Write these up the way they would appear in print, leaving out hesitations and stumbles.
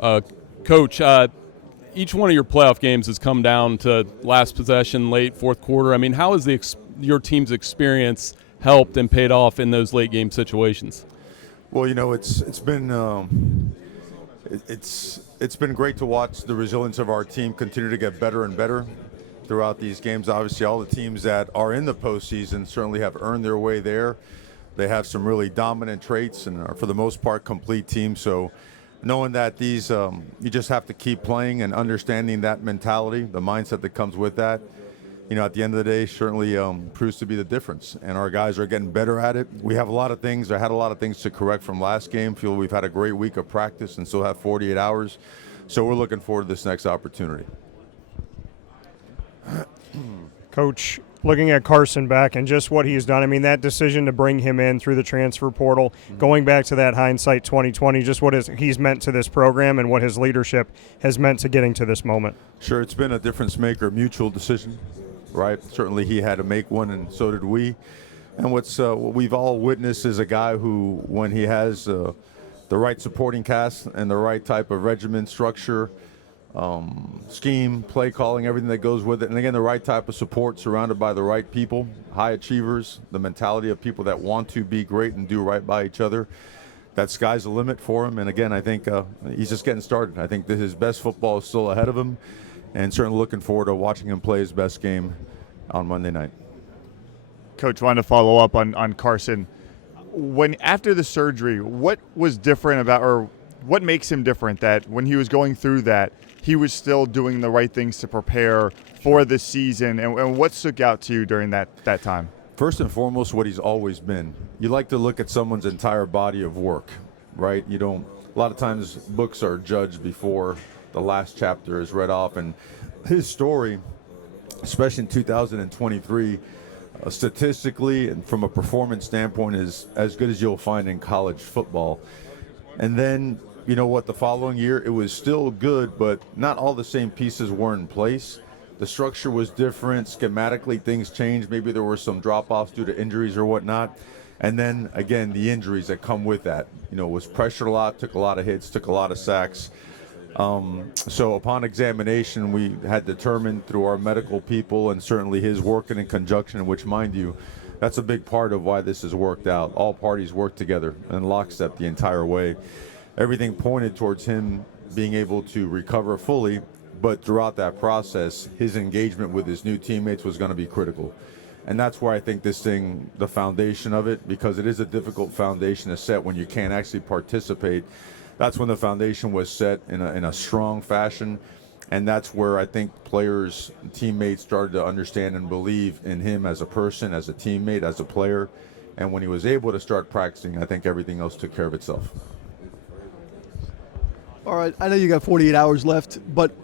Uh, Coach, each one of your playoff games has come down to last possession, late fourth quarter. I mean, how has your team's experience helped and paid off in those late game situations? Well, it's been it's been great to watch the resilience of our team continue to get better and better throughout these games. Obviously, all the teams that are in the postseason certainly have earned their way there. They have some really dominant traits and are, for the most part, complete teams. So knowing that these, you just have to keep playing and understanding that mentality, the mindset that comes with that, at the end of the day, certainly proves to be the difference. And our guys are getting better at it. We have a lot of things. I had a lot of things to correct from last game. Feel we've had a great week of practice and still have 48 hours. So we're looking forward to this next opportunity. Coach, looking at Carson Beck and just what he's done, I mean, that decision to bring him in through the transfer portal, going back to that hindsight 2020, just what he's meant to this program and what his leadership has meant to getting to this moment. Sure, it's been a difference maker, mutual decision, right? Certainly he had to make one, and so did we. And what we've all witnessed is a guy who, when he has the right supporting cast and the right type of regimen structure, scheme, play calling, everything that goes with it. And again, the right type of support surrounded by the right people, high achievers, the mentality of people that want to be great and do right by each other. That sky's the limit for him. And again, I think he's just getting started. I think that his best football is still ahead of him, and certainly looking forward to watching him play his best game on Monday night. Coach, wanted to follow up on Carson. After the surgery, what was different about, or what makes him different that when he was going through that, he was still doing the right things to prepare for the season, and what stuck out to you during that time? First and foremost, what he's always been. You like to look at someone's entire body of work, right? A lot of times books are judged before the last chapter is read off, and his story, especially in 2023, statistically and from a performance standpoint, is as good as you'll find in college football. And then, the following year, it was still good, but not all the same pieces were in place. The structure was different. Schematically, things changed. Maybe there were some drop-offs due to injuries or whatnot. And then, again, the injuries that come with that. Was pressured a lot, took a lot of hits, took a lot of sacks. So upon examination, we had determined through our medical people and certainly his working in conjunction, which, mind you, that's a big part of why this has worked out. All parties worked together in lockstep the entire way. Everything pointed towards him being able to recover fully, but throughout that process, his engagement with his new teammates was going to be critical. And that's where I think the foundation of it, because it is a difficult foundation to set when you can't actually participate. That's when the foundation was set in a strong fashion. And that's where I think players, teammates started to understand and believe in him as a person, as a teammate, as a player. And when he was able to start practicing, I think everything else took care of itself. All right, I know you got 48 hours left, but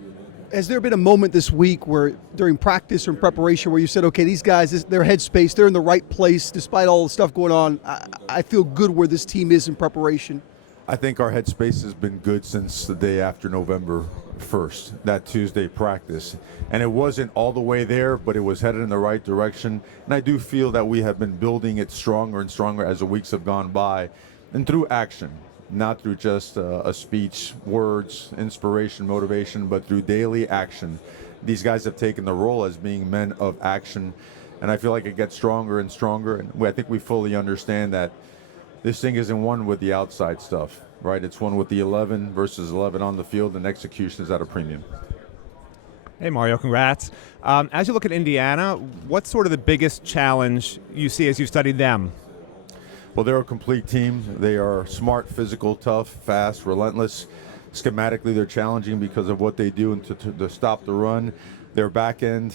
has there been a moment this week where during practice or in preparation where you said, okay, these guys, their headspace, they're in the right place despite all the stuff going on. I feel good where this team is in preparation? I think our headspace has been good since the day after November 1st, that Tuesday practice. And it wasn't all the way there, but it was headed in the right direction. And I do feel that we have been building it stronger and stronger as the weeks have gone by, and through action. Not through just a speech, words, inspiration, motivation, but through daily action. These guys have taken the role as being men of action, and I feel like it gets stronger and stronger. And I think we fully understand that this thing isn't one with the outside stuff, right? It's one with the 11 versus 11 on the field, and execution is at a premium. Hey, Mario, congrats. As you look at Indiana, what's sort of the biggest challenge you see as you've studied them? Well, they're a complete team. They are smart, physical, tough, fast, relentless. Schematically, they're challenging because of what they do and to stop the run. Their back end,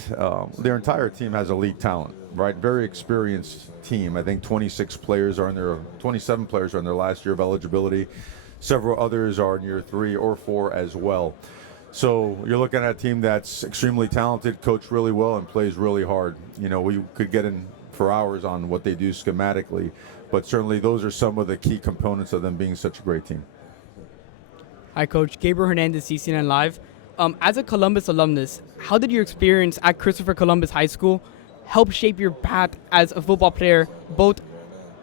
their entire team has elite talent, right? Very experienced team. I think 27 players are in their last year of eligibility. Several others are in year 3 or 4 as well. So you're looking at a team that's extremely talented, coached really well, and plays really hard. We could get in for hours on what they do schematically, but certainly those are some of the key components of them being such a great team. Hi, Coach. Gabriel Hernandez, CCNN Live. As a Columbus alumnus, how did your experience at Christopher Columbus High School help shape your path as a football player, both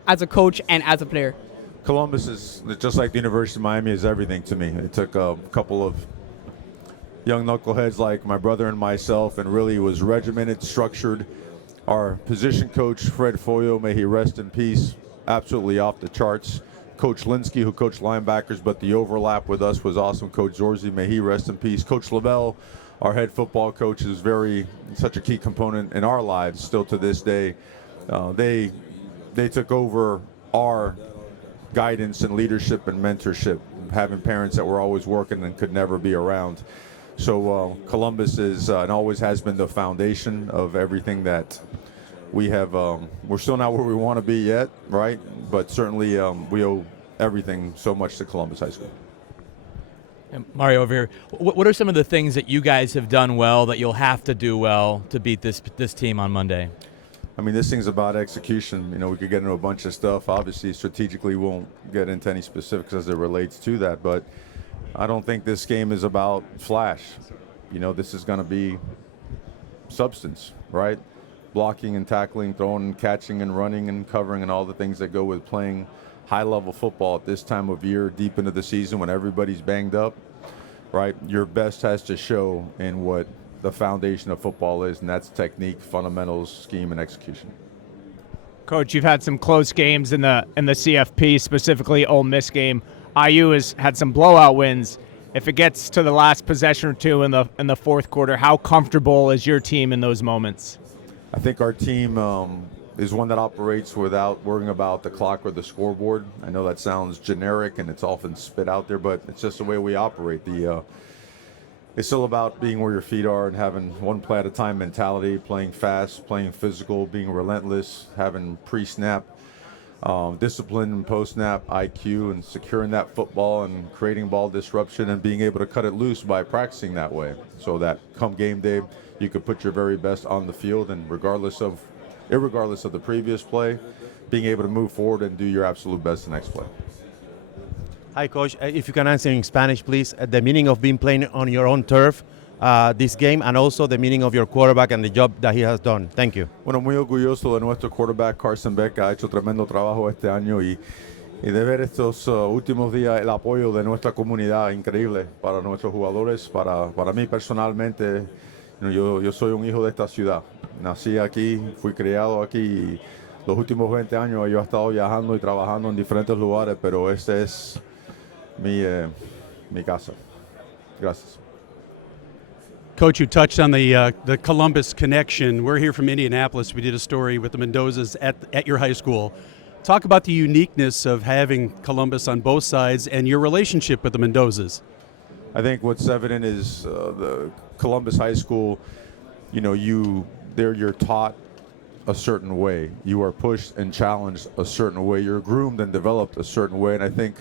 as a coach and as a player? Columbus is just like the University of Miami is everything to me. It took a couple of young knuckleheads like my brother and myself, and really was regimented, structured. Our position coach, Fred Foyo, may he rest in peace, absolutely off the charts. Coach Linsky, who coached linebackers, but the overlap with us was awesome. Coach Zorzi, may he rest in peace. Coach Lavelle, our head football coach, is such a key component in our lives still to this day. They took over our guidance and leadership and mentorship, having parents that were always working and could never be around. So Columbus is and always has been the foundation of everything that we have. We're still not where we want to be yet, right? But certainly we owe everything so much to Columbus High School. And Mario over here, what are some of the things that you guys have done well that you'll have to do well to beat this team on Monday? I mean, this thing's about execution. You know, we could get into a bunch of stuff. Obviously, strategically, won't get into any specifics as it relates to that. But I don't think this game is about flash. You know, this is going to be substance, right? Blocking and tackling, throwing and catching and running and covering and all the things that go with playing high-level football at this time of year, deep into the season when everybody's banged up, right? Your best has to show in what the foundation of football is, and that's technique, fundamentals, scheme, and execution. Coach, you've had some close games in the CFP, specifically Ole Miss game. IU has had some blowout wins. If it gets to the last possession or two in the fourth quarter, how comfortable is your team in those moments? I think our team is one that operates without worrying about the clock or the scoreboard. I know that sounds generic and it's often spit out there, but it's just the way we operate. It's still about being where your feet are and having one play at a time mentality, playing fast, playing physical, being relentless, having pre-snap discipline and post-snap IQ, and securing that football and creating ball disruption and being able to cut it loose by practicing that way, so that come game day you could put your very best on the field, and irregardless of the previous play, being able to move forward and do your absolute best the next play. Hi, Coach. If you can answer in Spanish, please, the meaning of being playing on your own turf this game, and also the meaning of your quarterback and the job that he has done. Thank you. Bueno, muy orgulloso de nuestro quarterback Carson Beck, ha hecho tremendo trabajo este año y de ver estos últimos días el apoyo de nuestra comunidad increíble para nuestros jugadores, para mí personalmente. Yo soy un hijo de esta ciudad. Nací aquí, fui criado aquí y los últimos 20 años yo he estado viajando y trabajando en diferentes lugares, pero este es mi casa. Gracias. Coach, you touched on the Columbus connection. We're here from Indianapolis. We did a story with the Mendozas at your high school. Talk about the uniqueness of having Columbus on both sides and your relationship with the Mendozas. I think what's evident is the Columbus High School, you're taught a certain way. You are pushed and challenged a certain way. You're groomed and developed a certain way. And I think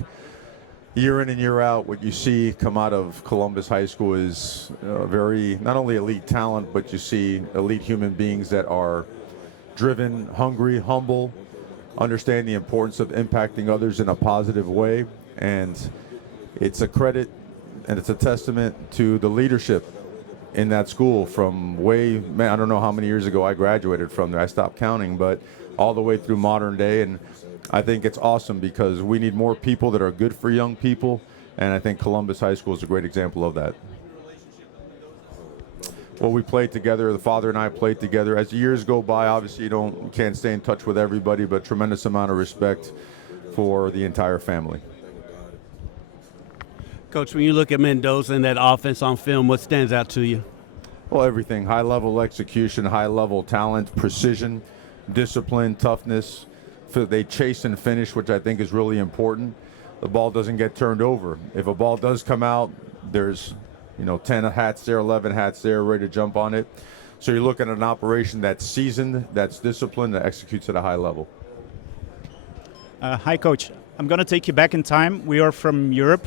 year in and year out, what you see come out of Columbus High School is very, not only elite talent, but you see elite human beings that are driven, hungry, humble, understand the importance of impacting others in a positive way. And it's a credit and it's a testament to the leadership in that school from I don't know how many years ago I graduated from there. I stopped counting, but all the way through modern day. And I think it's awesome because we need more people that are good for young people. And I think Columbus High School is a great example of that. Well, we played together. The father and I played together. As the years go by, obviously you can't stay in touch with everybody, but tremendous amount of respect for the entire family. Coach, when you look at Mendoza and that offense on film, what stands out to you? Well, everything. High-level execution, high-level talent, precision, discipline, toughness. They chase and finish, which I think is really important. The ball doesn't get turned over. If a ball does come out, there's 10 hats there, 11 hats there, ready to jump on it. So you're looking at an operation that's seasoned, that's disciplined, that executes at a high level. Hi, Coach. I'm going to take you back in time. We are from Europe.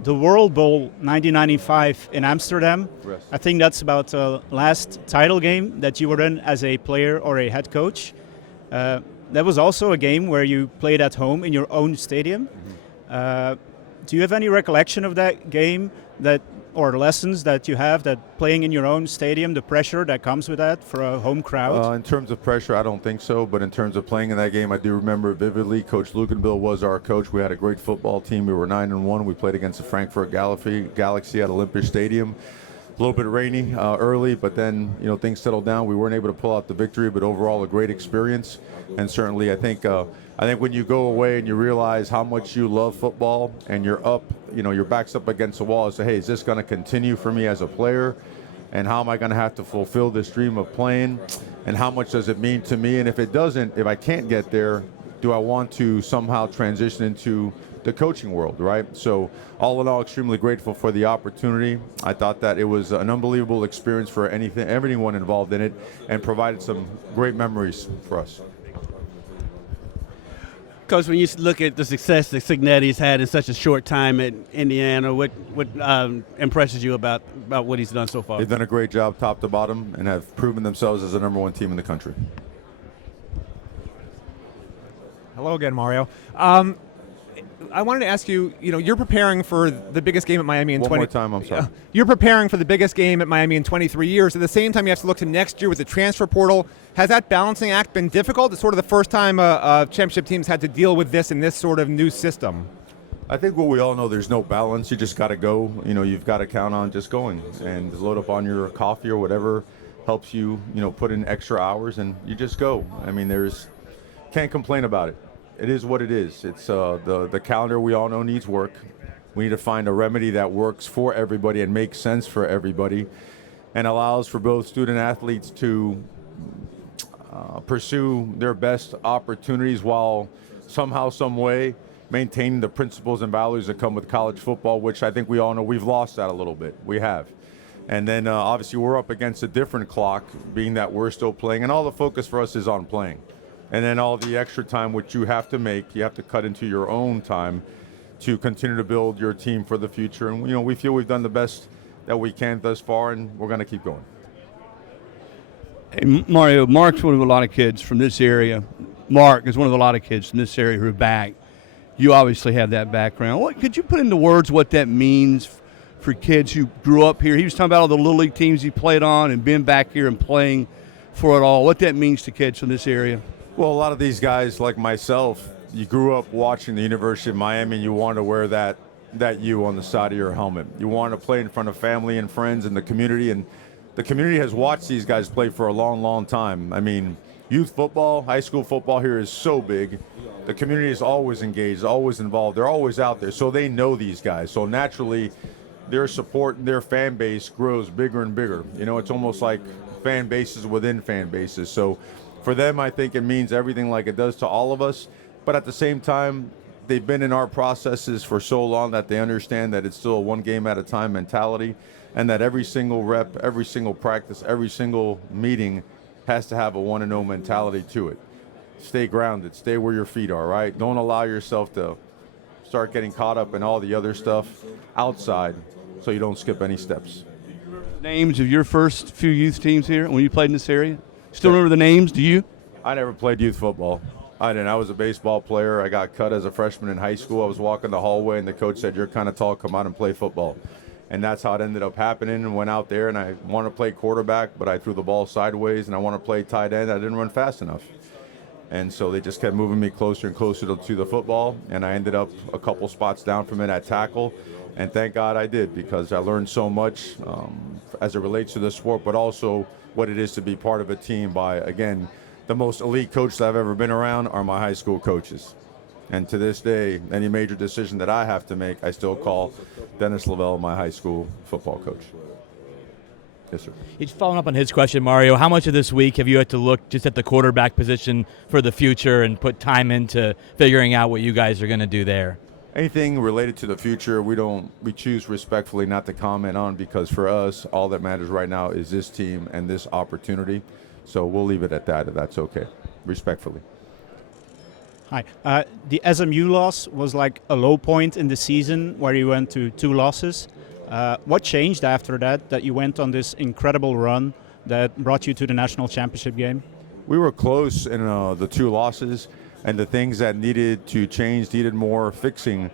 The World Bowl 1995 in Amsterdam. Yes. I think that's about the last title game that you were in as a player or a head coach. That was also a game where you played at home in your own stadium. Mm-hmm. Do you have any recollection of that game or lessons that you have that playing in your own stadium, the pressure that comes with that for a home crowd? In terms of pressure, I don't think so. But in terms of playing in that game, I do remember vividly. Coach Lukenbill was our coach. We had a great football team. We were 9-1. We played against the Frankfurt Galaxy at Olympic Stadium. A little bit rainy early, but then things settled down. We weren't able to pull out the victory, but overall a great experience. And certainly, I think when you go away and you realize how much you love football, and you're up, your back's up against the wall, and say, hey, is this going to continue for me as a player? And how am I going to have to fulfill this dream of playing? And how much does it mean to me? And if it doesn't, if I can't get there, do I want to somehow transition into the coaching world, right? So all in all, extremely grateful for the opportunity. I thought that it was an unbelievable experience for everyone involved in it, and provided some great memories for us. Coach, when you look at the success that Cignetti's had in such a short time at Indiana, what impresses you about what he's done so far? They've done a great job top to bottom and have proven themselves as the number one team in the country. Hello again, Mario. I wanted to ask you, you're preparing for the biggest game at Miami in 20 One more time, I'm sorry. You're preparing for the biggest game at Miami in 23 years. At the same time, you have to look to next year with the transfer portal. Has that balancing act been difficult? It's sort of the first time championship teams had to deal with this in this sort of new system. I think what we all know, there's no balance. You just got to go. You've got to count on just going and load up on your coffee or whatever helps you, put in extra hours, and you just go. I mean, can't complain about it. It is what it is. It's the calendar we all know needs work. We need to find a remedy that works for everybody and makes sense for everybody, and allows for both student athletes to pursue their best opportunities while somehow, some way, maintaining the principles and values that come with college football, which I think we all know we've lost that a little bit. We have. And then obviously we're up against a different clock, being that we're still playing, and all the focus for us is on playing. And then all the extra time which you have to cut into your own time to continue to build your team for the future. And we feel we've done the best that we can thus far, and we're going to keep going. Hey, Mario, Mark's one of a lot of kids from this area. Mark is one of a lot of kids from this area who are back. You obviously have that background. Could you put into words what that means for kids who grew up here? He was talking about all the Little League teams he played on and been back here and playing for it all. What that means to kids from this area? Well, a lot of these guys, like myself, you grew up watching the University of Miami, and you wanted to wear that U on the side of your helmet. You wanted to play in front of family and friends and the community, and the community has watched these guys play for a long, long time. I mean, youth football, high school football here is so big. The community is always engaged, always involved. They're always out there, so they know these guys. So naturally, their support and their fan base grows bigger and bigger. It's almost like fan bases within fan bases. So for them, I think it means everything like it does to all of us. But at the same time, they've been in our processes for so long that they understand that it's still a one game at a time mentality, and that every single rep, every single practice, every single meeting has to have a 1-0 mentality to it. Stay grounded, stay where your feet are, right? Don't allow yourself to start getting caught up in all the other stuff outside, so you don't skip any steps. Names of your first few youth teams here when you played in this area? Still remember the names? Do you? I never played youth football. I didn't. I was a baseball player. I got cut as a freshman in high school. I was walking the hallway, and the coach said, "You're kind of tall. Come out and play football." And that's how it ended up happening. And went out there, and I wanted to play quarterback, but I threw the ball sideways, and I wanted to play tight end. I didn't run fast enough. And so they just kept moving me closer and closer to the football, and I ended up a couple spots down from it at tackle. And thank God I did, because I learned so much as it relates to the sport, but also what it is to be part of a team by, again, the most elite coach that I've ever been around are my high school coaches. And to this day, any major decision that I have to make, I still call Dennis Lavelle my high school football coach. Yes, sir. Just following up on his question, Mario, how much of this week have you had to look just at the quarterback position for the future and put time into figuring out what you guys are going to do there? Anything related to the future, we choose respectfully not to comment on, because for us, all that matters right now is this team and this opportunity. So we'll leave it at that, if that's okay, respectfully. Hi. The SMU loss was like a low point in the season where you went to 2 losses. What changed after that you went on this incredible run that brought you to the national championship game? We were close in the 2 losses, and the things that needed to change, needed more fixing.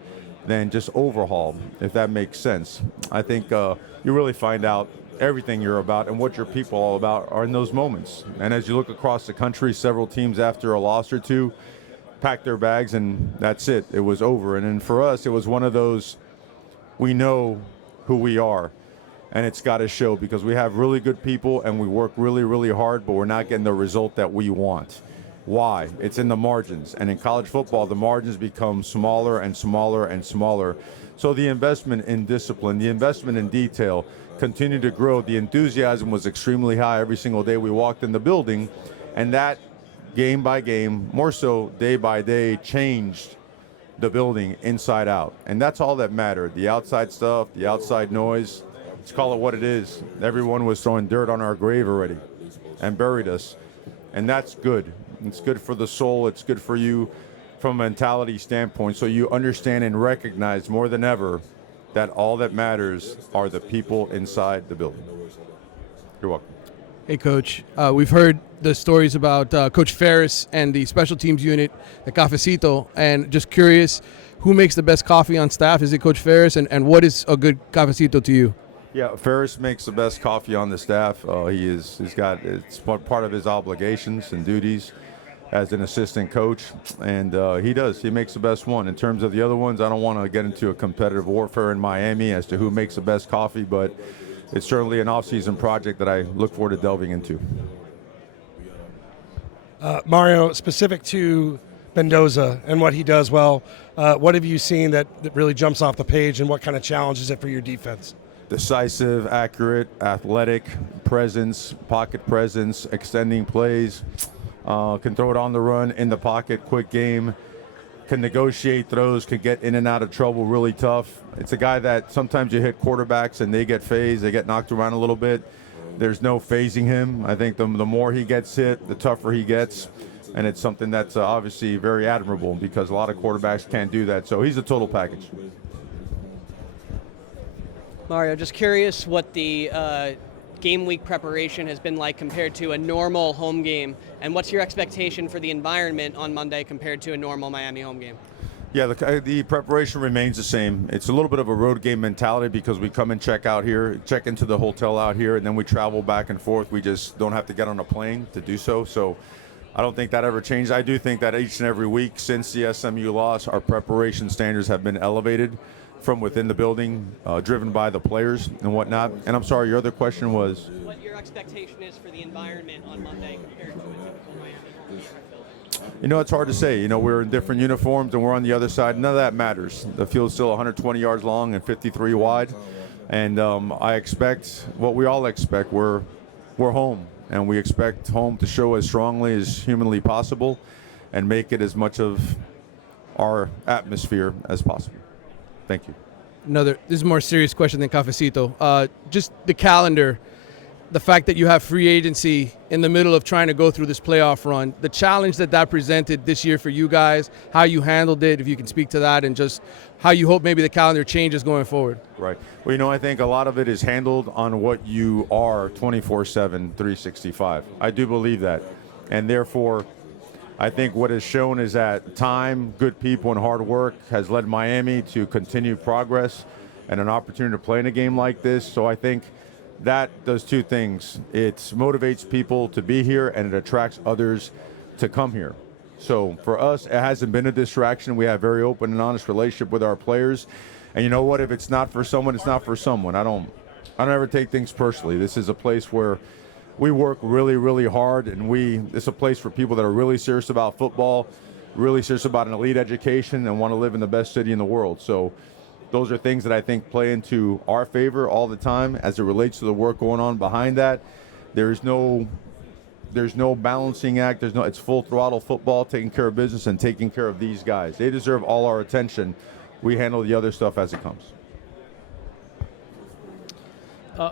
than just overhaul, if that makes sense. I think you really find out everything you're about and what your people are all about are in those moments. And as you look across the country, several teams after a loss or two packed their bags and that's it. It was over. And then for us, it was one of those, we know who we are. And it's got to show because we have really good people and we work really, really hard, but we're not getting the result that we want. Why? It's in the margins. And in college football, the margins become smaller and smaller and smaller. So the investment in discipline, the investment in detail continued to grow. The enthusiasm was extremely high every single day we walked in the building. And that game by game, more so day by day, changed the building inside out. And that's all that mattered. The outside stuff, the outside noise, let's call it what it is. Everyone was throwing dirt on our grave already and buried us. And that's good. It's good for the soul. It's good for you from a mentality standpoint. So you understand and recognize more than ever that all that matters are the people inside the building. You're welcome. Hey, Coach. We've heard the stories about Coach Ferris and the special teams unit, the Cafecito, and just curious, who makes the best coffee on staff? Is it Coach Ferris? And what is a good Cafecito to you? Yeah, Ferris makes the best coffee on the staff. It's part of his obligations and duties as an assistant coach, and he makes the best one. In terms of the other ones, I don't want to get into a competitive warfare in Miami as to who makes the best coffee, but it's certainly an off-season project that I look forward to delving into. Mario, specific to Mendoza and what he does well, what have you seen that really jumps off the page, and what kind of challenge is it for your defense? Decisive, accurate, athletic, presence, pocket presence, extending plays, can throw it on the run, in the pocket, quick game, can negotiate throws, can get in and out of trouble really tough. It's a guy that sometimes you hit quarterbacks and they get phased, they get knocked around a little bit. There's no phasing him. I think the more he gets hit, the tougher he gets. And it's something that's obviously very admirable because a lot of quarterbacks can't do that. So he's a total package. Mario, just curious what the game week preparation has been like compared to a normal home game, and what's your expectation for the environment on Monday compared to a normal Miami home game? Yeah, the preparation remains the same. It's a little bit of a road game mentality because we come and check into the hotel out here, and then we travel back and forth. We just don't have to get on a plane to do so. So I don't think that ever changed. I do think that each and every week since the SMU loss, our preparation standards have been elevated from within the building, driven by the players and whatnot. And I'm sorry, your other question was? What your expectation is for the environment on Monday compared to a typical Miami home game? You know, it's hard to say. You know, we're in different uniforms and we're on the other side. None of that matters. The field's still 120 yards long and 53 wide. And I expect what we all expect. We're home, and we expect home to show as strongly as humanly possible and make it as much of our atmosphere as possible. Thank you. This is a more serious question than Cafecito. Just the calendar, the fact that you have free agency in the middle of trying to go through this playoff run, the challenge that presented this year for you guys, how you handled it, if you can speak to that, and just how you hope maybe the calendar changes going forward. Right. Well, you know, I think a lot of it is handled on what you are 24/7, 365. I do believe that. And therefore, I think what is shown is that time, good people, and hard work has led Miami to continue progress and an opportunity to play in a game like this. So I think that does two things. It motivates people to be here, and it attracts others to come here. So for us, it hasn't been a distraction. We have a very open and honest relationship with our players. And you know what? If it's not for someone, it's not for someone. I don't ever take things personally. This is a place where we work really, really hard, and it's a place for people that are really serious about football, really serious about an elite education, and want to live in the best city in the world. So those are things that I think play into our favor all the time as it relates to the work going on behind that. There's no balancing act. It's full throttle football, taking care of business and taking care of these guys. They deserve all our attention. We handle the other stuff as it comes.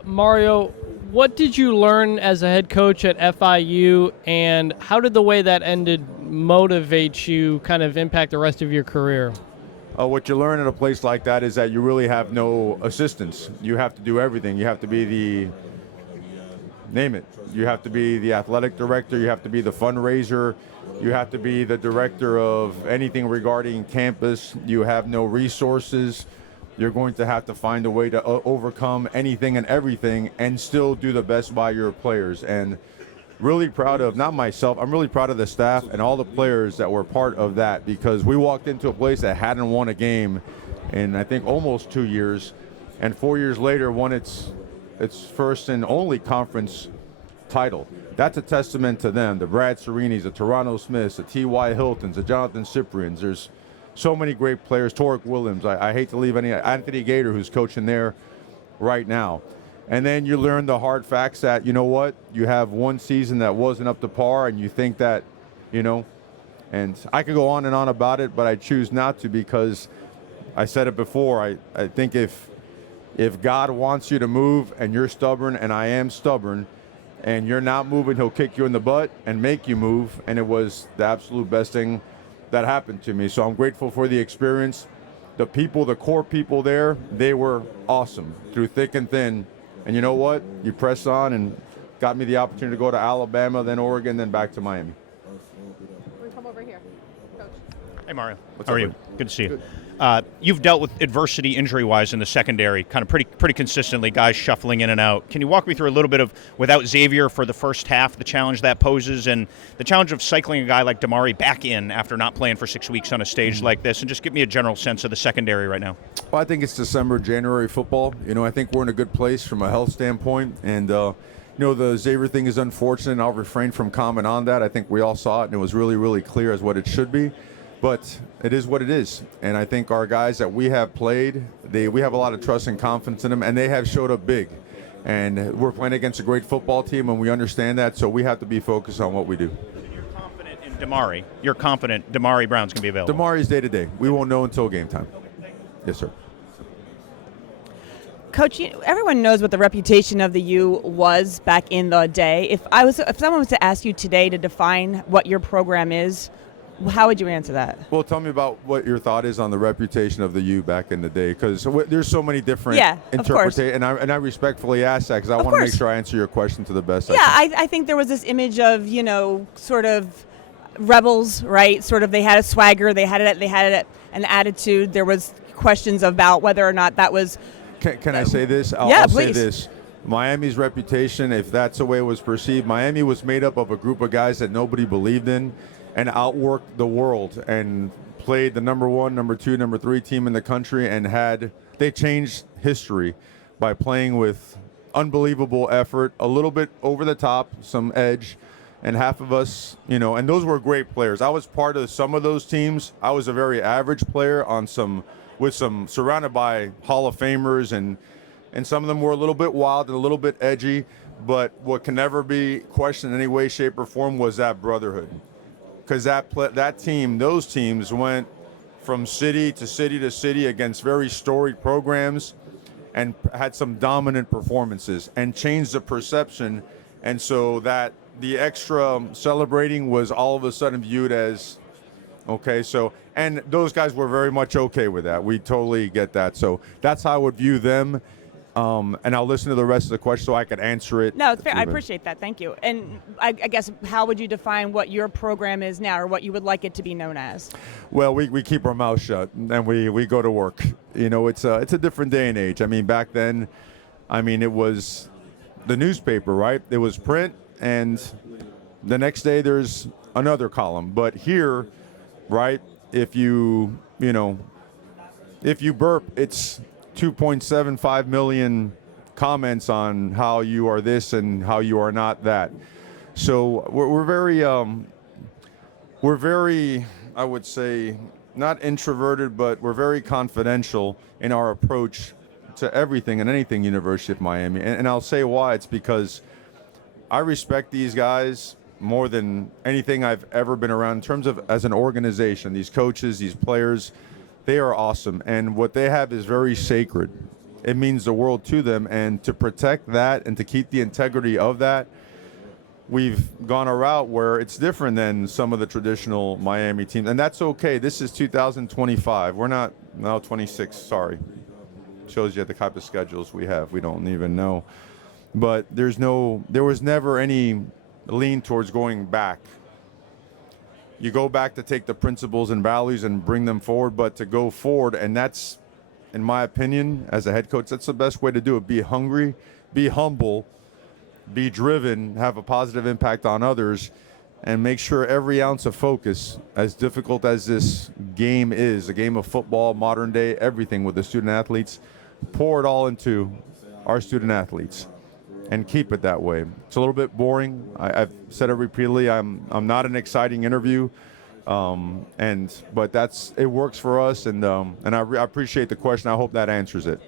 Mario, what did you learn as a head coach at FIU, and how did the way that ended motivate you, kind of impact the rest of your career? What you learn at a place like that is that you really have no assistants. You have to do everything. You have to be name it. You have to be the athletic director, you have to be the fundraiser, you have to be the director of anything regarding campus. You have no resources. You're going to have to find a way to overcome anything and everything and still do the best by your players. And really proud of, not myself, I'm really proud of the staff and all the players that were part of that, because we walked into a place that hadn't won a game in, I think, almost 2 years, and 4 years later won its first and only conference title. That's a testament to them, the Brad Serinis, the Toronto Smiths, the T.Y. Hiltons, the Jonathan Cyprians. There's so many great players. Torek Williams, I hate to leave any, Anthony Gator, who's coaching there right now. And then you learn the hard facts that, you know what, you have one season that wasn't up to par, and you think that, you know, and I could go on and on about it, but I choose not to, because I said it before, I think if God wants you to move and you're stubborn, and I am stubborn, and you're not moving, he'll kick you in the butt and make you move. And it was the absolute best thing that happened to me. So I'm grateful for the experience. The people, the core people there, they were awesome through thick and thin. And you know what? You press on and got me the opportunity to go to Alabama, then Oregon, then back to Miami. We come over here, Coach. Hey, Mario. What's How up, are you? buddy? Good to see you. You've dealt with adversity injury-wise in the secondary kind of pretty consistently, guys shuffling in and out. Can you walk me through a little bit of, without Xavier for the first half, the challenge that poses, and the challenge of cycling a guy like Damari back in after not playing for 6 weeks on a stage like this, and just give me a general sense of the secondary right now? Well, I think it's December, January football. You know, I think we're in a good place from a health standpoint. And, you know, the Xavier thing is unfortunate, and I'll refrain from comment on that. I think we all saw it, and it was really, really clear as what it should be. But it is what it is. And I think our guys that we have played, we have a lot of trust and confidence in them, and they have showed up big. And we're playing against a great football team, and we understand that, so we have to be focused on what we do. You're confident in Damari. You're confident Damari Brown's going to be available. Damari's day-to-day. We won't know until game time. Yes, sir. Coach, everyone knows what the reputation of the U was back in the day. If someone was to ask you today to define what your program is, how would you answer that? Well, tell me about what your thought is on the reputation of the U back in the day, because there's so many different interpretations, and I respectfully ask that because I want to make sure I answer your question to the best I can. I think there was this image of, you know, sort of rebels, right? Sort of they had a swagger, they had an attitude. There was questions about whether or not that was. Can I say this? I'll say this. Miami's reputation, if that's the way it was perceived, Miami was made up of a group of guys that nobody believed in, and outworked the world and played the number 1, number 2, number 3 team in the country, and they changed history by playing with unbelievable effort, a little bit over the top, some edge, and half of us, you know, and those were great players. I was part of some of those teams. I was a very average player surrounded by Hall of Famers, and some of them were a little bit wild and a little bit edgy, but what can never be questioned in any way, shape, or form was that brotherhood. Because those teams went from city to city to city against very storied programs and had some dominant performances and changed the perception. And so that the extra celebrating was all of a sudden viewed as, okay, so, and those guys were very much okay with that. We totally get that. So that's how I would view them. And I'll listen to the rest of the question so I can answer it. No, it's fair. I appreciate that. Thank you. And I guess, how would you define what your program is now, or what you would like it to be known as? Well, we keep our mouth shut and we go to work. You know, it's a different day and age. I mean, back then, it was the newspaper, right? It was print, and the next day there's another column. But here, right, if you burp, it's 2.75 million comments on how you are this and how you are not that. So we're very, I would say, not introverted, but we're very confidential in our approach to everything and anything University of Miami. And I'll say why. It's because I respect these guys more than anything I've ever been around in terms of as an organization. These coaches, these players, they are awesome, and what they have is very sacred. It means the world to them, and to protect that and to keep the integrity of that, we've gone a route where it's different than some of the traditional Miami teams, and that's okay. This is 2025. We're not, no, 26, sorry. Shows you the type of schedules we have. We don't even know. but there was never any lean towards going back. You go back to take the principles and values and bring them forward, but to go forward, and that's, in my opinion, as a head coach, that's the best way to do it. Be hungry, be humble, be driven, have a positive impact on others, and make sure every ounce of focus, as difficult as this game is, a game of football, modern day, everything with the student athletes, pour it all into our student athletes and keep it that way. It's a little bit boring. I've said it repeatedly. I'm not an exciting interview, but it works for us, and I appreciate the question. I hope that answers it.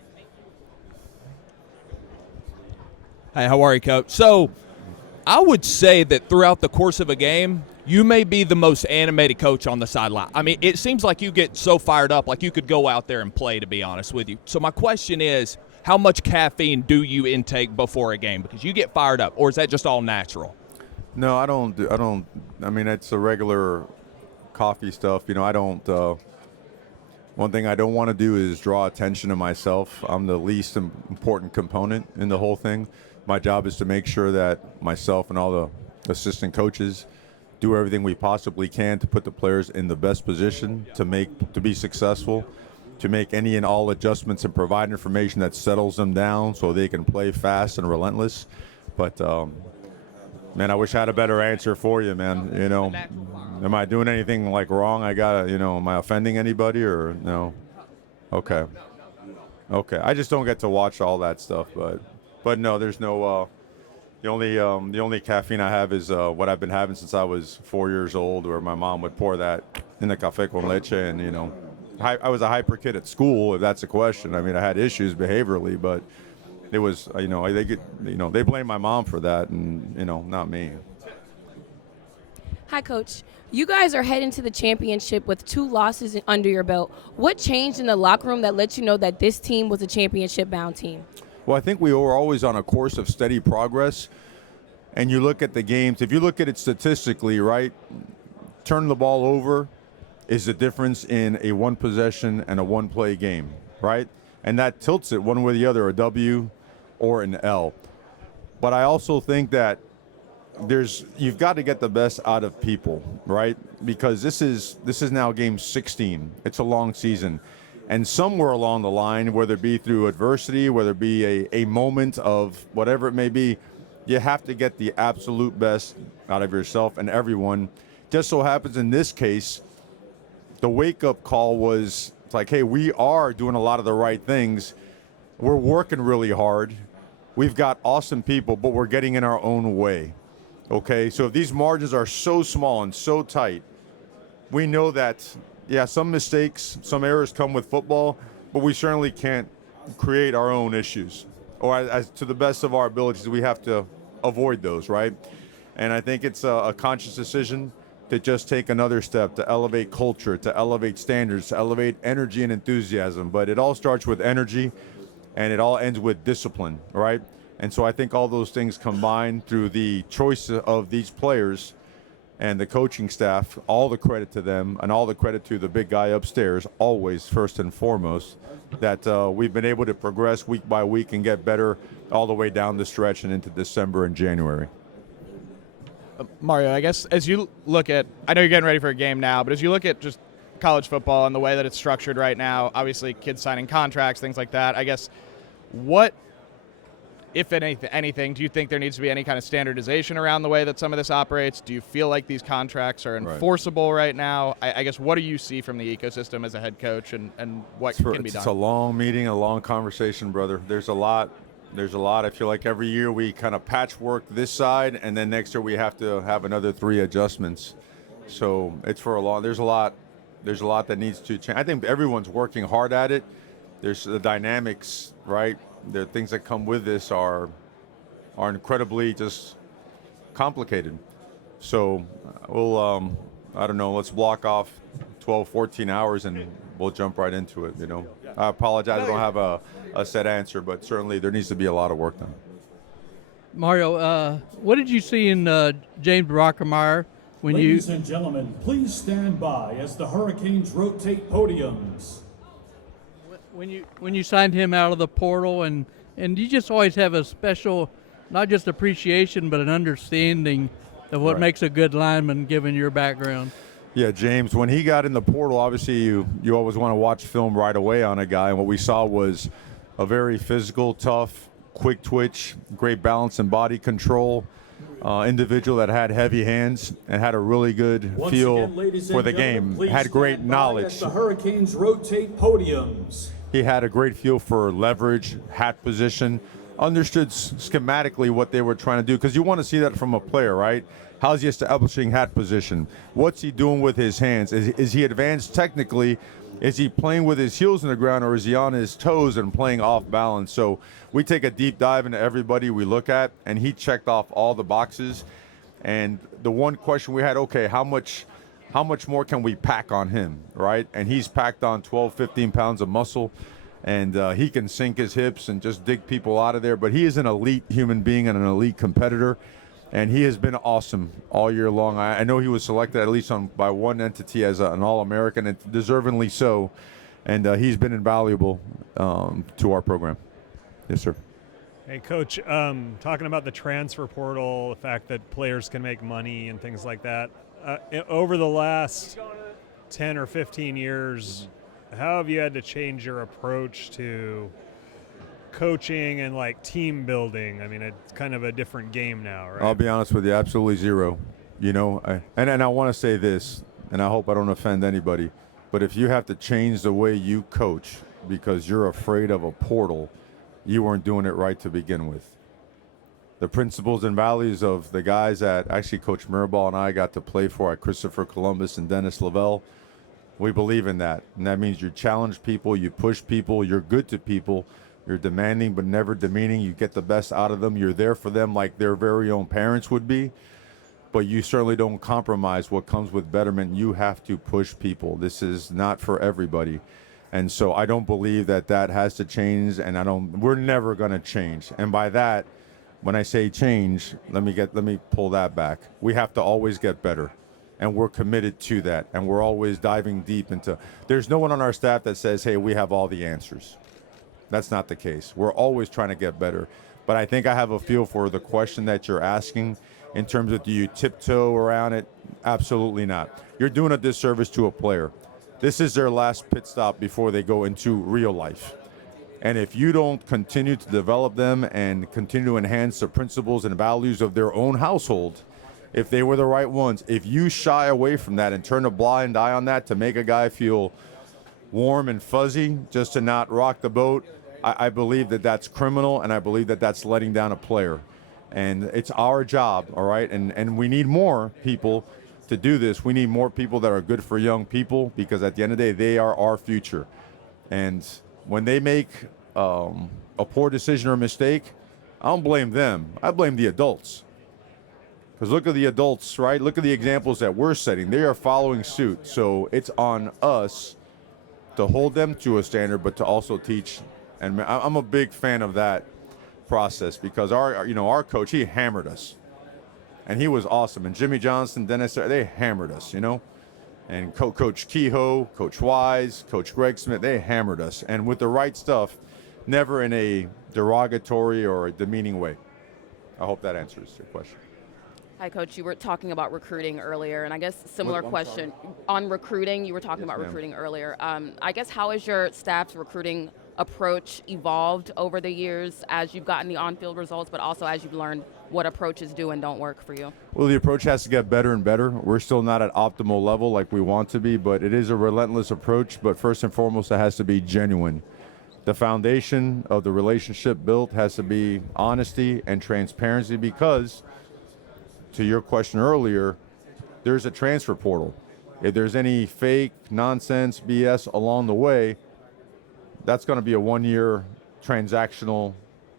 Hey, how are you, Coach? So I would say that throughout the course of a game, you may be the most animated coach on the sideline. I mean, it seems like you get so fired up, like you could go out there and play, to be honest with you. So my question is, how much caffeine do you intake before a game? Because you get fired up, or is that just all natural? No, I don't. I mean, it's a regular coffee stuff. I don't. One thing I don't want to do is draw attention to myself. I'm the least important component in the whole thing. My job is to make sure that myself and all the assistant coaches do everything we possibly can to put the players in the best position to be successful, to make any and all adjustments and provide information that settles them down so they can play fast and relentless. But man, I wish I had a better answer for you, man. Am I doing anything like wrong? Am I offending anybody or no? Okay. I just don't get to watch all that stuff, but no, there's no. The only caffeine I have is what I've been having since I was 4 years old, where my mom would pour that in the café con leche, and I was a hyper kid at school, if that's a question. I mean, I had issues behaviorally, but it was, they blame my mom for that, and not me. Hi, Coach. You guys are heading to the championship with 2 losses under your belt. What changed in the locker room that let you know that this team was a championship-bound team? Well, I think we were always on a course of steady progress. And you look at the games, if you look at it statistically, right, turn the ball over is the difference in a one possession and a one play game, right? And that tilts it one way or the other, a W or an L. But I also think that you've got to get the best out of people, right? Because this is now game 16. It's a long season. And somewhere along the line, whether it be through adversity, whether it be a moment of whatever it may be, you have to get the absolute best out of yourself and everyone. Just so happens in this case, the wake-up call was like, hey, we are doing a lot of the right things. We're working really hard. We've got awesome people, but we're getting in our own way. Okay, so if these margins are so small and so tight, we know that, yeah, some mistakes, some errors come with football, but we certainly can't create our own issues. Or as to the best of our abilities, we have to avoid those, right? And I think it's a conscious decision to just take another step, to elevate culture, to elevate standards, to elevate energy and enthusiasm. But it all starts with energy, and it all ends with discipline, right? And so I think all those things combined through the choice of these players and the coaching staff, all the credit to them and all the credit to the big guy upstairs, always first and foremost, that we've been able to progress week by week and get better all the way down the stretch and into December and January. Mario, I guess as you look at, I know you're getting ready for a game now, but as you look at just college football and the way that it's structured right now, obviously kids signing contracts, things like that, I guess what, if anything, do you think there needs to be any kind of standardization around the way that some of this operates? Do you feel like these contracts are enforceable right now? I guess what do you see from the ecosystem as a head coach and what can be done? It's a long meeting, a long conversation, brother. There's a lot. I feel like every year we kind of patchwork this side, and then next year we have to have another 3 adjustments. So it's for a long. There's a lot that needs to change. I think everyone's working hard at it. There's the dynamics, right? The things that come with this are incredibly just complicated. So we'll, I don't know, let's block off 12, 14 hours and we'll jump right into it, I apologize, I don't have a set answer, but certainly there needs to be a lot of work done. Mario, what did you see in James Brockermeyer when Ladies and gentlemen, please stand by as the Hurricanes rotate podiums. When you signed him out of the portal, and you just always have a special not just appreciation, but an understanding of what Right. makes a good lineman, given your background. Yeah, James, when he got in the portal, obviously you always want to watch film right away on a guy, and what we saw was a very physical, tough, quick twitch, great balance and body control individual that had heavy hands and had a really good Once feel again, ladies for and the gentlemen, game, please had great stand by knowledge. as the Hurricanes rotate podiums. He had a great feel for leverage, hat position, understood schematically what they were trying to do, because you want to see that from a player, right? How's he establishing hat position? What's he doing with his hands? Is he advanced technically? Is he playing with his heels in the ground, or is he on his toes and playing off balance? So we take a deep dive into everybody we look at, and he checked off all the boxes. And the one question we had, okay, how much more can we pack on him, right? And he's packed on 12, 15 pounds of muscle, and he can sink his hips and just dig people out of there. But he is an elite human being and an elite competitor, and he has been awesome all year long. I know he was selected at least by one entity as an All-American, and deservingly so, and he's been invaluable to our program. Yes, sir. Hey, Coach, talking about the transfer portal, the fact that players can make money and things like that, over the last 10 or 15 years, how have you had to change your approach to coaching and like team building? I mean, it's kind of a different game now, right? I'll be honest with you, absolutely zero. You know, and I want to say this, and I hope I don't offend anybody, but if you have to change the way you coach because you're afraid of a portal, you weren't doing it right to begin with. The principles and values of the guys that actually Coach Mirabal and I got to play for at Christopher Columbus and Dennis Lavelle, we believe in that. And that means you challenge people, you push people, you're good to people, you're demanding but never demeaning, you get the best out of them, you're there for them like their very own parents would be, but you certainly don't compromise what comes with betterment. You have to push people. This is not for everybody. And so I don't believe that has to change, and we're never going to change. And by that, when I say change, let me pull that back. We have to always get better, and we're committed to that, and we're always diving deep into. There's no one on our staff that says, hey, we have all the answers. That's not the case. We're always trying to get better. But I think I have a feel for the question that you're asking in terms of, do you tiptoe around it? Absolutely not. You're doing a disservice to a player. This is their last pit stop before they go into real life. And if you don't continue to develop them and continue to enhance the principles and values of their own household, if they were the right ones, if you shy away from that and turn a blind eye on that to make a guy feel warm and fuzzy just to not rock the boat, I believe that that's criminal, and I believe that that's letting down a player. And it's our job, all right? And we need more people to do this. We need more people that are good for young people, because at the end of the day, they are our future. And when they make a poor decision or mistake, I don't blame them. I blame the adults. Because look at the adults, right? Look at the examples that we're setting. They are following suit. So it's on us to hold them to a standard, but to also teach. And I'm a big fan of that process, because our coach, he hammered us. And he was awesome. And Jimmy Johnson, Dennis, they hammered us, you know. And Coach Kehoe, Coach Wise, Coach Greg Smith, they hammered us. And with the right stuff, never in a derogatory or a demeaning way. I hope that answers your question. Hi, Coach. You were talking about recruiting earlier, and I guess similar question. On recruiting, you were talking about recruiting earlier. I guess how has your staff's recruiting approach evolved over the years as you've gotten the on-field results, but also as you've learned what approaches do and don't work for you? Well, the approach has to get better and better. We're still not at optimal level like we want to be, but it is a relentless approach. But first and foremost, it has to be genuine. The foundation of the relationship built has to be honesty and transparency, because, to your question earlier, there's a transfer portal. If there's any fake, nonsense, BS along the way, that's going to be a one-year transactional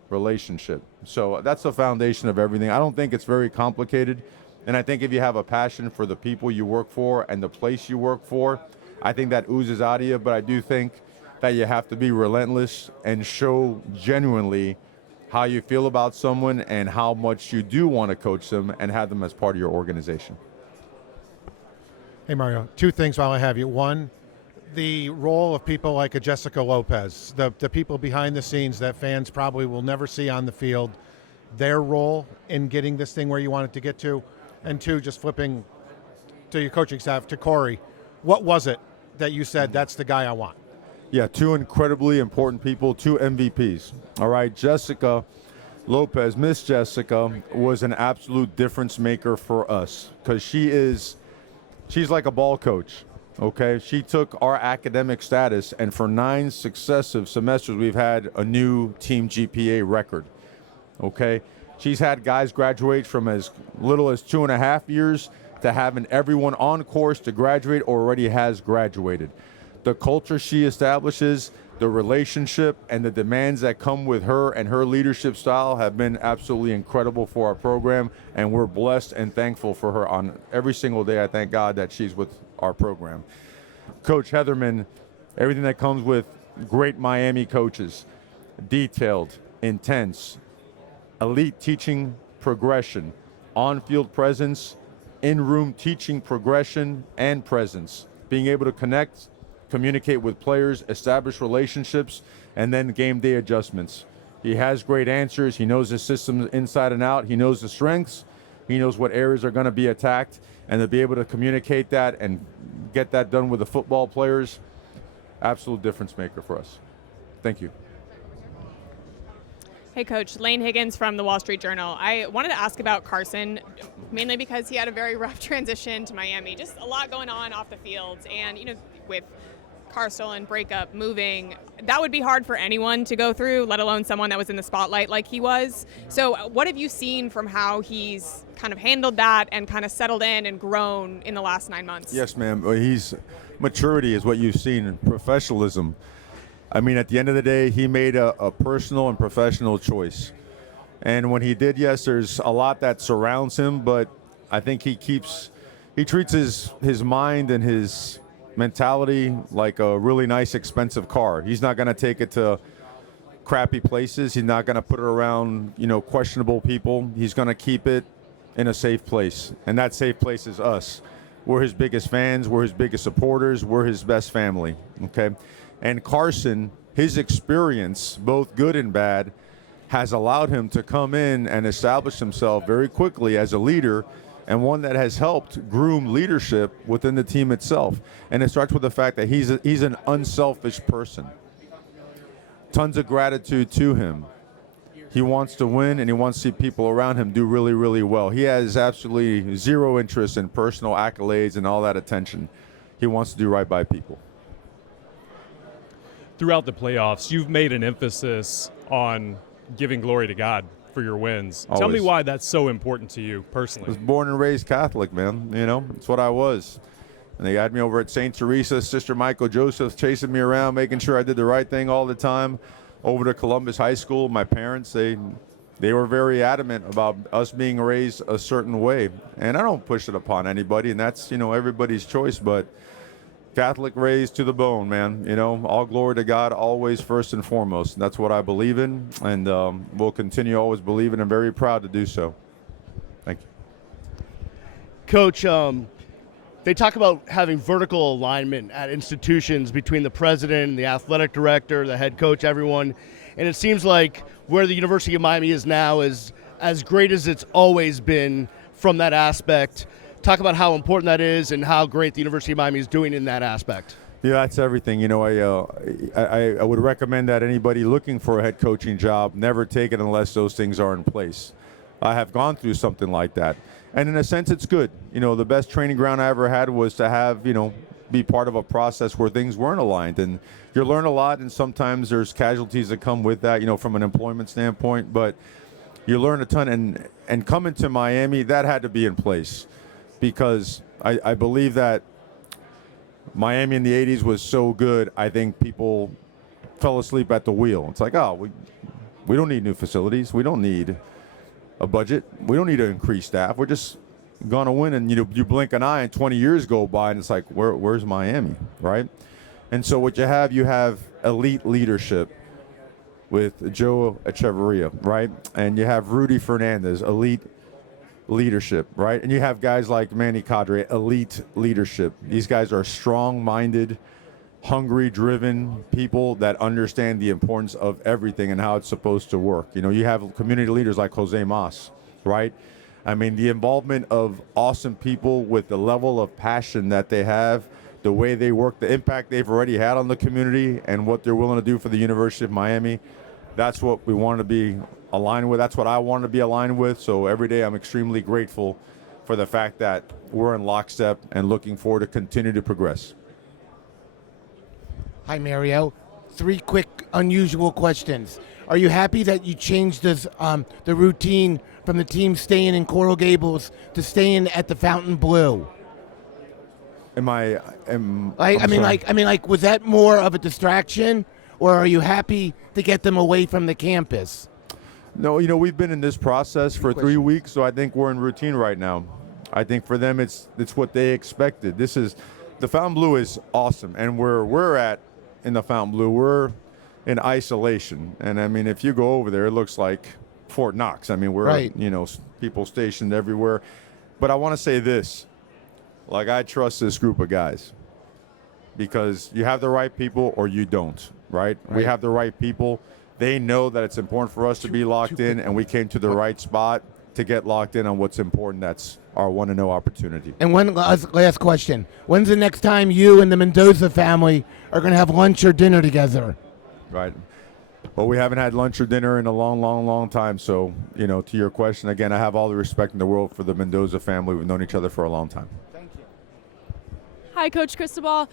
relationship. So that's the foundation of everything. I don't think it's very complicated. And I think if you have a passion for the people you work for and the place you work for, I think that oozes out of you. But I do think that you have to be relentless and show genuinely how you feel about someone and how much you do want to coach them and have them as part of your organization. Hey, Mario, two things while I have you. One, the role of people like a Jessica Lopez, the people behind the scenes that fans probably will never see on the field, their role in getting this thing where you want it to get to? And two, just flipping to your coaching staff, to Corey, what was it that you said, that's the guy I want? Yeah, two incredibly important people, two MVPs. All right, Jessica Lopez, Miss Jessica, was an absolute difference maker for us because she's like a ball coach, okay? She took our academic status, and for 9 successive semesters, we've had a new team GPA record, okay? She's had guys graduate from as little as 2.5 years to having everyone on course to graduate or already has graduated. The culture she establishes, the relationship, and the demands that come with her and her leadership style have been absolutely incredible for our program, and we're blessed and thankful for her on every single day. I thank God that she's with our program. Coach Heatherman, everything that comes with great Miami coaches, detailed, intense, elite teaching progression, on-field presence, in-room teaching progression and presence, being able to connect, communicate with players, establish relationships, and then game day adjustments. He has great answers. He knows the system inside and out. He knows the strengths. He knows what areas are going to be attacked, and to be able to communicate that and get that done with the football players, absolute difference maker for us. Thank you. Hey, Coach. Lane Higgins from the Wall Street Journal. I wanted to ask about Carson, mainly because he had a very rough transition to Miami. Just a lot going on off the field. And, with car stolen, breakup, moving, that would be hard for anyone to go through, let alone someone that was in the spotlight like he was. So what have you seen from how he's kind of handled that and kind of settled in and grown in the last 9 months? Yes, ma'am. Maturity is what you've seen, and professionalism. I mean, at the end of the day, he made a personal and professional choice. And when he did, yes, there's a lot that surrounds him, but I think he treats his mind and his mentality like a really nice, expensive car. He's not going to take it to crappy places. He's not going to put it around, questionable people. He's going to keep it in a safe place. And that safe place is us. We're his biggest fans. We're his biggest supporters. We're his best family, okay? And Carson, his experience, both good and bad, has allowed him to come in and establish himself very quickly as a leader, and one that has helped groom leadership within the team itself. And it starts with the fact that he's an unselfish person. Tons of gratitude to him. He wants to win, and he wants to see people around him do really, really well. He has absolutely zero interest in personal accolades and all that attention. He wants to do right by people. Throughout the playoffs, you've made an emphasis on giving glory to God for your wins. Always. Tell me why that's so important to you personally. I was born and raised Catholic, man. It's what I was. And they had me over at St. Teresa, Sister Michael Joseph chasing me around, making sure I did the right thing all the time. Over to Columbus High School, my parents, they were very adamant about us being raised a certain way. And I don't push it upon anybody, and that's, everybody's choice, but Catholic raised to the bone, man. All glory to God, always first and foremost. That's what I believe in, and we'll continue always believing, and very proud to do so. Thank you. Coach, they talk about having vertical alignment at institutions between the president, the athletic director, the head coach, everyone. And it seems like where the University of Miami is now is as great as it's always been from that aspect. Talk about how important that is and how great the University of Miami is doing in that aspect. Yeah, that's everything. I would recommend that anybody looking for a head coaching job never take it unless those things are in place. I have gone through something like that. And in a sense, it's good. The best training ground I ever had was to have, be part of a process where things weren't aligned. And you learn a lot, and sometimes there's casualties that come with that, from an employment standpoint. But you learn a ton. And coming to Miami, that had to be in place, because I believe that Miami in the 80s was so good, I think people fell asleep at the wheel. It's like, we don't need new facilities. We don't need a budget. We don't need to increase staff. We're just going to win. And you blink an eye and 20 years go by, and it's like, where's Miami, right? And so what you have elite leadership with Joe Echeverria, right? And you have Rudy Fernandez, elite leadership, right? And you have guys like Manny Cadre, elite leadership. These guys are strong-minded, hungry, driven people that understand the importance of everything and how it's supposed to work. You know, you have community leaders like Jose Mas, right? I mean, the involvement of awesome people with the level of passion that they have, the way they work, the impact they've already had on the community, and what they're willing to do for the University of Miami. That's what we want to be aligned with. That's what I want to be aligned with. So every day I'm extremely grateful for the fact that we're in lockstep and looking forward to continue to progress. Hi, Mario. 3 quick, unusual questions. Are you happy that you changed this, the routine from the team staying in Coral Gables to staying at the Fountain Blue? Was that more of a distraction, or are you happy to get them away from the campus? No, you know, we've been in this process for 3 weeks, so I think we're in routine right now. I think for them, it's what they expected. The Fountain Blue is awesome, and where we're at in the Fountain Blue, we're in isolation. And I mean, if you go over there, it looks like Fort Knox. I mean, we're, you know, people stationed everywhere. But I want to say this, like, I trust this group of guys because you have the right people or you don't, right? We have the right people. They know that it's important for us to be locked in, and we came to the right spot to get locked in on what's important. That's our 1-0 opportunity. And one last question. When's the next time you and the Mendoza family are going to have lunch or dinner together? Right. Well, we haven't had lunch or dinner in a long, long, long time. So, you know, to your question, again, I have all the respect in the world for the Mendoza family. We've known each other for a long time. Hi, Coach Cristobal.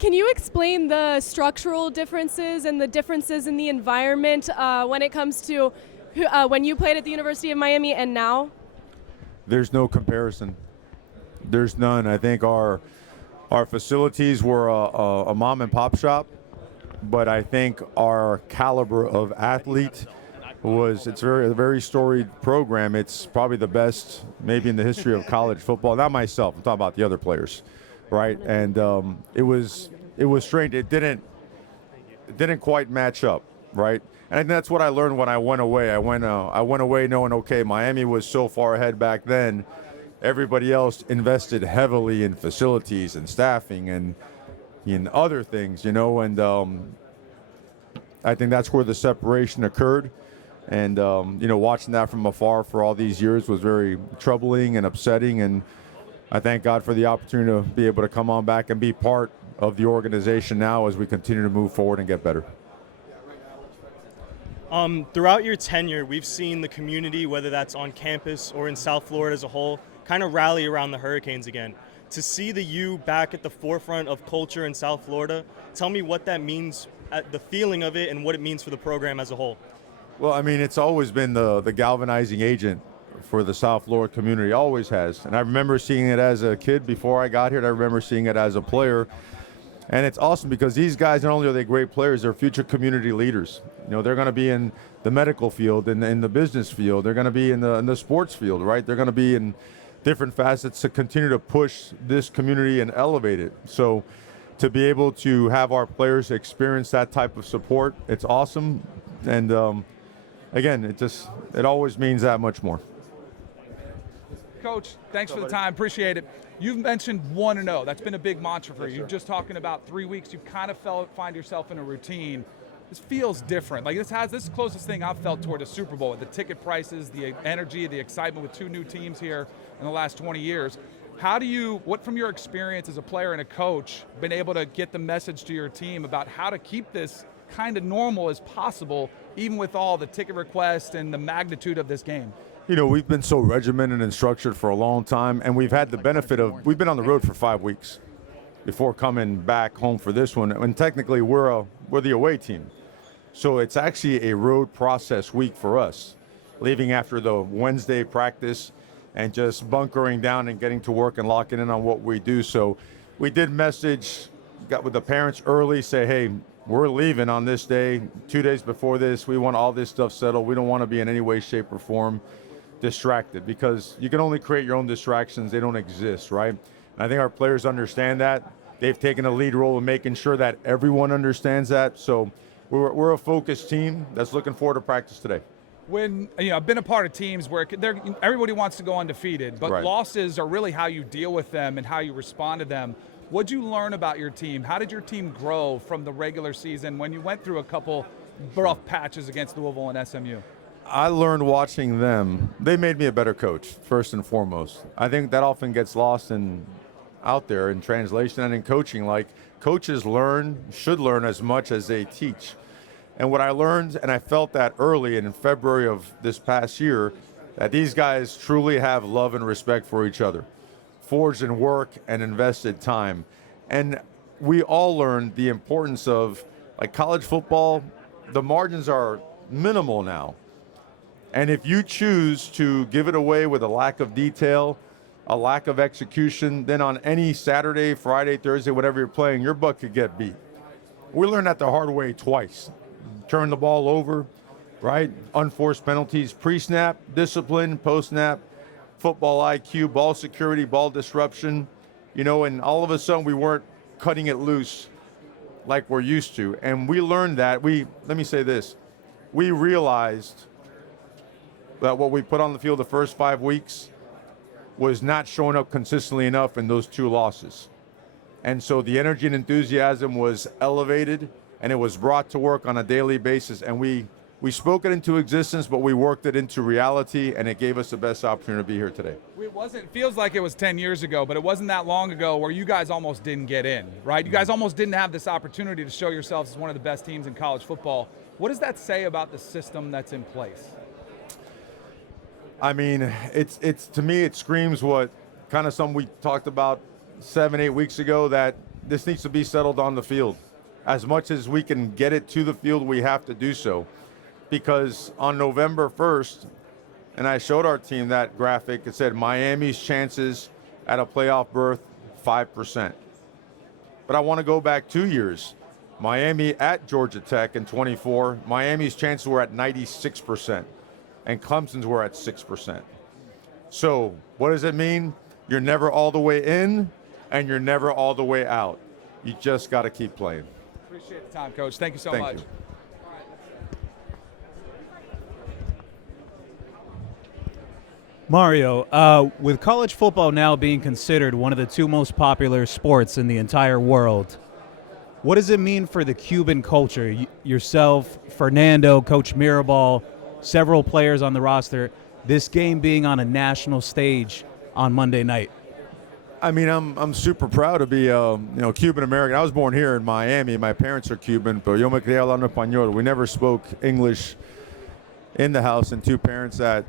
Can you explain the structural differences and the differences in the environment when it comes to when you played at the University of Miami and now? There's no comparison. There's none. I think our facilities were a mom and pop shop, but I think our caliber of athlete it's a very storied program. It's probably the best maybe in the history of college football. Not myself. I'm talking about the other players, right? And it was strange. It didn't quite match up, right? And I think that's what I learned when I went away. I went away knowing, okay, Miami was so far ahead back then. Everybody else invested heavily in facilities and staffing and in other things, you know. And I think that's where the separation occurred. And you know, watching that from afar for all these years was very troubling and upsetting. And I thank God for the opportunity to be able to come on back and be part of the organization now as we continue to move forward and get better. Throughout your tenure, we've seen the community, whether that's on campus or in South Florida as a whole, kind of rally around the Hurricanes again. To see the U back at the forefront of culture in South Florida, tell me what that means, the feeling of it, and what it means for the program as a whole. Well, I mean, it's always been the galvanizing agent for the South Florida community, always has. And I remember seeing it as a kid before I got here, and I remember seeing it as a player. And it's awesome because these guys, not only are they great players, they're future community leaders. You know, they're going to be in the medical field, in the business field. They're going to be in the sports field, right? They're going to be in different facets to continue to push this community and elevate it. So to be able to have our players experience that type of support, it's awesome. And again, it always means that much more. Coach, thanks for the time. Appreciate it. You've mentioned 1-0. That's been a big mantra for you. You're just talking about 3 weeks. You kind of find yourself in a routine. This feels different. Like this is the closest thing I've felt toward a Super Bowl. The ticket prices, the energy, the excitement with 2 new teams here in the last 20 years. What from your experience as a player and a coach, been able to get the message to your team about how to keep this kind of normal as possible, even with all the ticket requests and the magnitude of this game? You know, we've been so regimented and structured for a long time, and we've had the benefit of, we've been on the road for 5 weeks before coming back home for this one. And technically, we're the away team. So it's actually a road process week for us, leaving after the Wednesday practice and just bunkering down and getting to work and locking in on what we do. So we did got with the parents early, say, hey, we're leaving on this day, 2 days before this. We want all this stuff settled. We don't want to be in any way, shape, or form distracted, because you can only create your own distractions. They don't exist, right? And I think our players understand that. They've taken a lead role in making sure that everyone understands that. So we're a focused team that's looking forward to practice today. When I've been a part of teams where everybody wants to go undefeated, but right. Losses are really how you deal with them and how you respond to them. What'd you learn about your team? How did your team grow from the regular season when you went through a couple rough patches against Louisville and SMU? I learned watching them. They made me a better coach, first and foremost. I think that often gets lost out there in translation and in coaching. Like, coaches should learn as much as they teach. And what I learned, and I felt that early in February of this past year, that these guys truly have love and respect for each other, forged in work and invested time. And we all learned the importance of, like, college football, the margins are minimal now. And if you choose to give it away with a lack of detail, a lack of execution, then on any Saturday, Friday, Thursday, whatever you're playing, your butt could get beat. We learned that the hard way twice. Turn the ball over, right? Unforced penalties, pre-snap, discipline, post-snap, football IQ, ball security, ball disruption, and all of a sudden we weren't cutting it loose like we're used to. And we learned that. Let me say this. We realized that what we put on the field the first 5 weeks was not showing up consistently enough in those 2 losses. And so the energy and enthusiasm was elevated, and it was brought to work on a daily basis. And we spoke it into existence, but we worked it into reality, and it gave us the best opportunity to be here today. It feels like it was 10 years ago, but it wasn't that long ago where you guys almost didn't get in, right? You guys almost didn't have this opportunity to show yourselves as one of the best teams in college football. What does that say about the system that's in place? I mean, it's to me, it screams what kind of something we talked about 7-8 weeks ago, that this needs to be settled on the field. As much as we can get it to the field, we have to do so. Because on November 1st, and I showed our team that graphic, it said Miami's chances at a playoff berth, 5%. But I want to go back 2 years. Miami at Georgia Tech in 24, Miami's chances were at 96%. And Clemson's were at 6%. So what does it mean? You're never all the way in, and you're never all the way out. You just got to keep playing. Appreciate the time, Coach. Thank you so Thank much. you. Mario, with college football now being considered one of the 2 most popular sports in the entire world, what does it mean for the Cuban culture? Yourself, Fernando, Coach Mirabal, several players on the roster, this game being on a national stage on Monday night? I mean, I'm super proud to be Cuban American. I was born here in Miami. My parents are Cuban, pero yo me crié hablando español. We never spoke English in the house, and 2 parents that,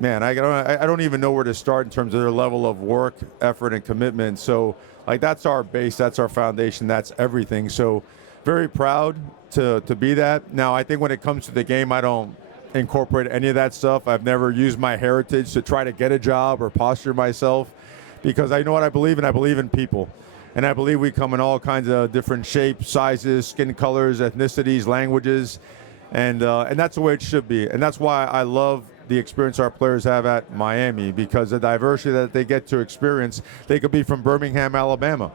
man, I don't even know where to start in terms of their level of work, effort, and commitment. So, like, that's our base, that's our foundation, that's everything. So, very proud to be that. Now, I think when it comes to the game, I don't incorporate any of that stuff. I've never used my heritage to try to get a job or posture myself, because I know what I believe in. I believe in people. And I believe we come in all kinds of different shapes, sizes, skin colors, ethnicities, languages. And that's the way it should be. And that's why I love the experience our players have at Miami, because the diversity that they get to experience. They could be from Birmingham, Alabama,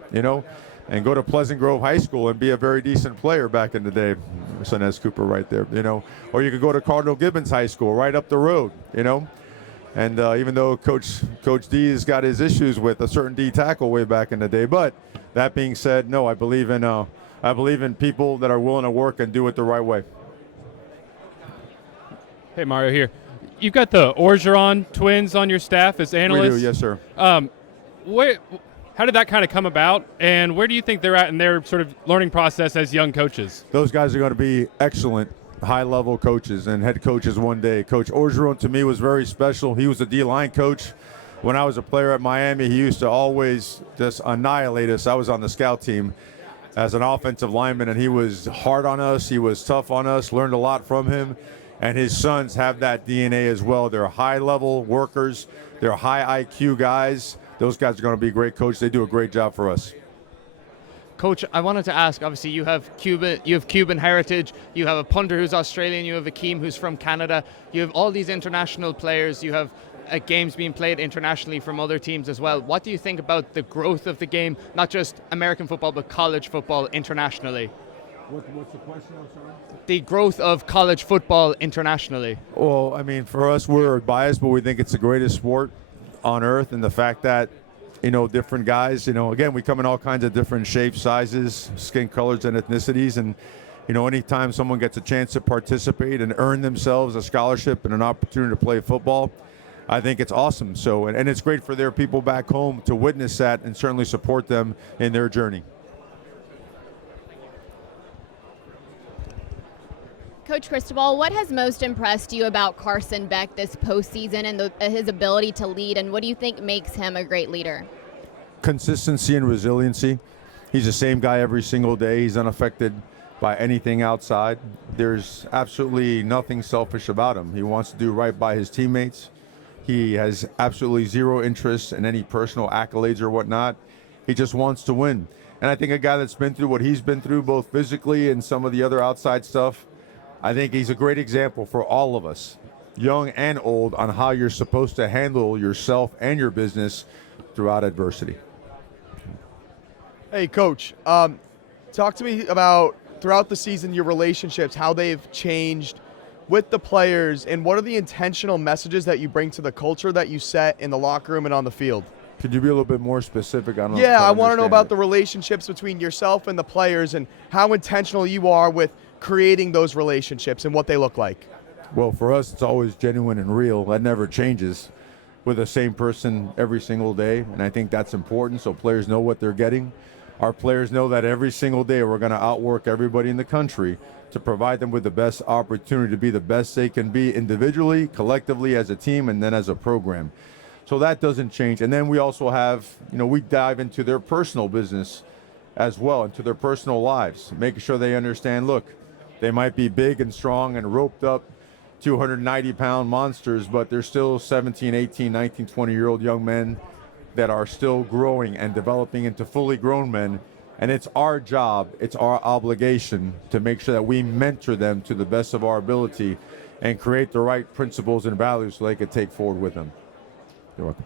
and go to Pleasant Grove High School and be a very decent player back in the day. Sonez Cooper right there, Or you could go to Cardinal Gibbons High School right up the road, And even though Coach D has got his issues with a certain D tackle way back in the day, but that being said, no, I believe in people that are willing to work and do it the right way. Hey, Mario here. You've got the Orgeron twins on your staff as analysts. We do, yes, sir. How did that kind of come about, and where do you think they're at in their sort of learning process as young coaches? Those guys are going to be excellent high-level coaches and head coaches one day. Coach Orgeron, to me, was very special. He was a D-line coach. When I was a player at Miami, he used to always just annihilate us. I was on the scout team as an offensive lineman, and he was hard on us. He was tough on us, learned a lot from him. And his sons have that DNA as well. They're high-level workers. They're high IQ guys. Those guys are going to be great coaches. They do a great job for us. Coach, I wanted to ask, obviously you have Cuban heritage, you have a punter who's Australian, you have Akeem who's from Canada, you have all these international players, you have games being played internationally from other teams as well. What do you think about the growth of the game, not just American football, but college football internationally? What's the question? I'm sorry. The growth of college football internationally. Well, I mean, for us, we're biased, but we think it's the greatest sport on earth, and the fact that different guys. Again, we come in all kinds of different shapes, sizes, skin colors, and ethnicities. And, anytime someone gets a chance to participate and earn themselves a scholarship and an opportunity to play football, I think it's awesome. So, and it's great for their people back home to witness that and certainly support them in their journey. Coach Cristobal, what has most impressed you about Carson Beck this postseason and his ability to lead, and what do you think makes him a great leader? Consistency and resiliency. He's the same guy every single day. He's unaffected by anything outside. There's absolutely nothing selfish about him. He wants to do right by his teammates. He has absolutely zero interest in any personal accolades or whatnot. He just wants to win. And I think a guy that's been through what he's been through, both physically and some of the other outside stuff, I think he's a great example for all of us, young and old, on how you're supposed to handle yourself and your business throughout adversity. Hey, Coach, talk to me about, throughout the season, your relationships, how they've changed with the players, and what are the intentional messages that you bring to the culture that you set in the locker room and on the field? Could you be a little bit more specific? I want to know about the relationships between yourself and the players and how intentional you are with creating those relationships and what they look like. Well, for us, it's always genuine and real. That never changes. We're the same person every single day, and I think that's important so players know what they're getting. Our players know that every single day we're going to outwork everybody in the country to provide them with the best opportunity to be the best they can be individually, collectively, as a team, and then as a program. So that doesn't change. And then we also have, we dive into their personal business as well, into their personal lives, making sure they understand, look, they might be big and strong and roped up 290-pound monsters, but they're still 17, 18, 19, 20-year-old young men that are still growing and developing into fully grown men. And it's our job, it's our obligation to make sure that we mentor them to the best of our ability and create the right principles and values so they can take forward with them. You're welcome.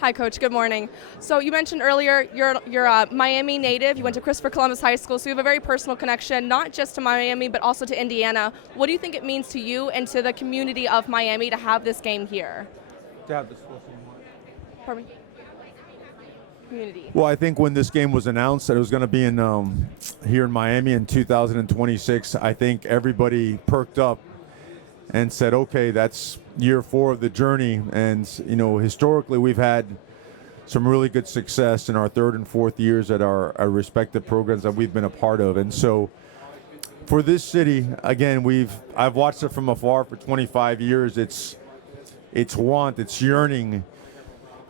Hi, Coach. Good morning. So you mentioned earlier you're a Miami native. You went to Christopher Columbus High School, so you have a very personal connection, not just to Miami, but also to Indiana. What do you think it means to you and to the community of Miami to have this game here? To have this Pardon me? Community. Well, I think when this game was announced that it was going to be in here in Miami in 2026, I think everybody perked up and said, okay, that's year 4 of the journey. And, historically we've had some really good success in our 3rd and 4th years at our respective programs that we've been a part of. And so for this city, again, I've watched it from afar for 25 years. It's yearning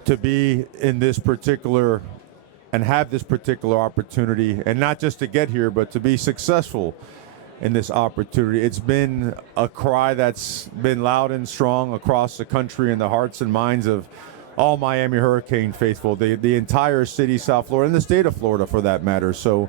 to be in this particular and have this particular opportunity, and not just to get here, but to be successful in this opportunity. It's been a cry that's been loud and strong across the country in the hearts and minds of all Miami Hurricane faithful, the entire city, South Florida, and the state of Florida for that matter. So